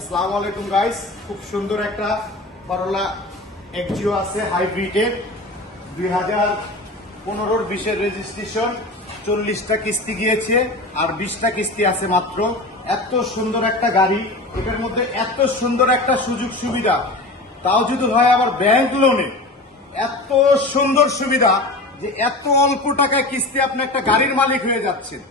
আসসালামু আলাইকুম গাইস, খুব সুন্দর একটা করলা এক্সিও আছে হাইব্রিডের 2015-এর 20-এর রেজিস্ট্রেশন। 40টা কিস্তি গিয়েছে আর 20টা কিস্তি আছে মাত্র। এত সুন্দর একটা গাড়ি, এটার মধ্যে এত সুন্দর একটা সুযোগ সুবিধা, তাও যদি হয় আবার ব্যাংক লোনে। এত সুন্দর সুবিধা যে এত অল্প টাকায় কিস্তি আপনি একটা গাড়ির মালিক হয়ে যাচ্ছেন।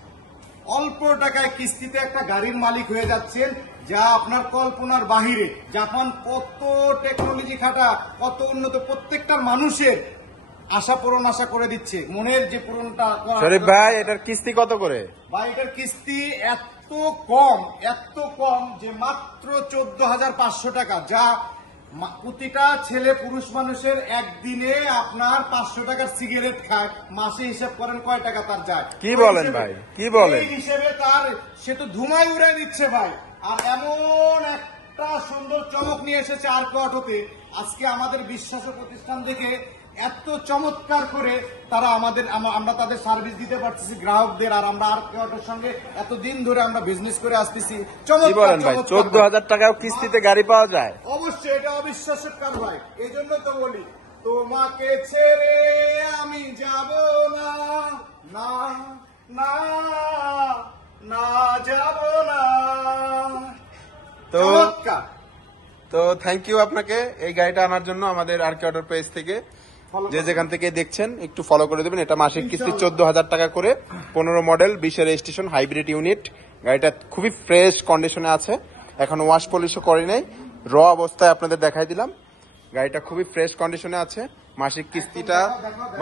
অল্প টাকায় কিস্তিতে একটা গাড়ির মালিক হয়ে যাচ্ছেন, যা আপনার কল্পনার বাহিরে। জাপান কত টেকনোলজি খাটা, কত উন্নত, প্রত্যেকটা মানুষের আশা পূরণ আশা করে দিচ্ছে। মনের যে পূরণটা ভাই, এটার কিস্তি কত করে? ভাই, এটার কিস্তি এত কম যে মাত্র 14,500 টাকা, যা প্রতিটা ছেলে পুরুষ মানুষের একদিনে আপনার 500 টাকার সিগারেট খায়। মাসে হিসাব করেন কয় টাকা তার যায়। কি বলেন ভাই, কি বলেন? এই হিসেবে তার সে তো ধুমাই উড়ে দিচ্ছে ভাই। আর এমন একটা সুন্দর চমক নিয়ে এসেছে আরকে অটোতে। আজকে আমাদের বিশ্বাসের প্রতিষ্ঠান থেকে এত চমৎকার করে তারা আমরা তাদের সার্ভিস দিতে পারতেছি গ্রাহকদের। আর আমরা আরকে অটোর সঙ্গে এতদিন ধরে আমরা বিজনেস করে আসতেছি। কি বলেন ভাই, 14,000 টাকাও কিস্তিতে গাড়ি পাওয়া যায়? অবশ্যই, এটা অবিশ্বাস্য কার ভাই। এই জন্য তো বলি, তোমাকে ছেড়ে আমি যাব না, না না না যাব না। তো থ্যাংক ইউ আপনাকে এই গাড়িটা আনার জন্য আমাদের আরকে অটোর পেজ থেকে। যে যেখান থেকে দেখছেন একটু ফলো করে দেবেন। এটা মাসিক কিস্তি 14,000 টাকা করে, 15 মডেল, 20-এর রেজিস্ট্রেশন, হাইব্রিড ইউনিট। গাড়িটা খুবই ফ্রেশ কন্ডিশনে আছে, এখন ওয়াশ পলিশও করে নাই, র অবস্থায় আপনাদের দেখাই দিলাম। গাড়িটা খুবই ফ্রেশ কন্ডিশনে আছে। মাসিক কিস্তিটা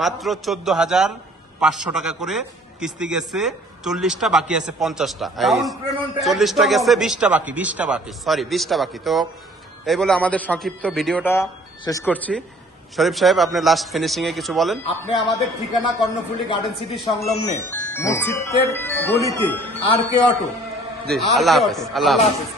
মাত্র 14,500 টাকা করে কিস্তি গেছে। 40টা বাকি আছে, 50টা। 40টা গেছে, 20টা বাকি। তো এই বলে আমাদের সংক্ষিপ্ত ভিডিওটা শেষ করছি। শরীফ সাহেব, আপনি লাস্ট ফিনিশিং এ কিছু বলেন। আপনি আমাদের ঠিকানা কর্ণফুলী গার্ডেন সিটি সংলগ্নে মসজিদের গলিতে আরকে অটো। জি, আল্লাহ হাফেজ।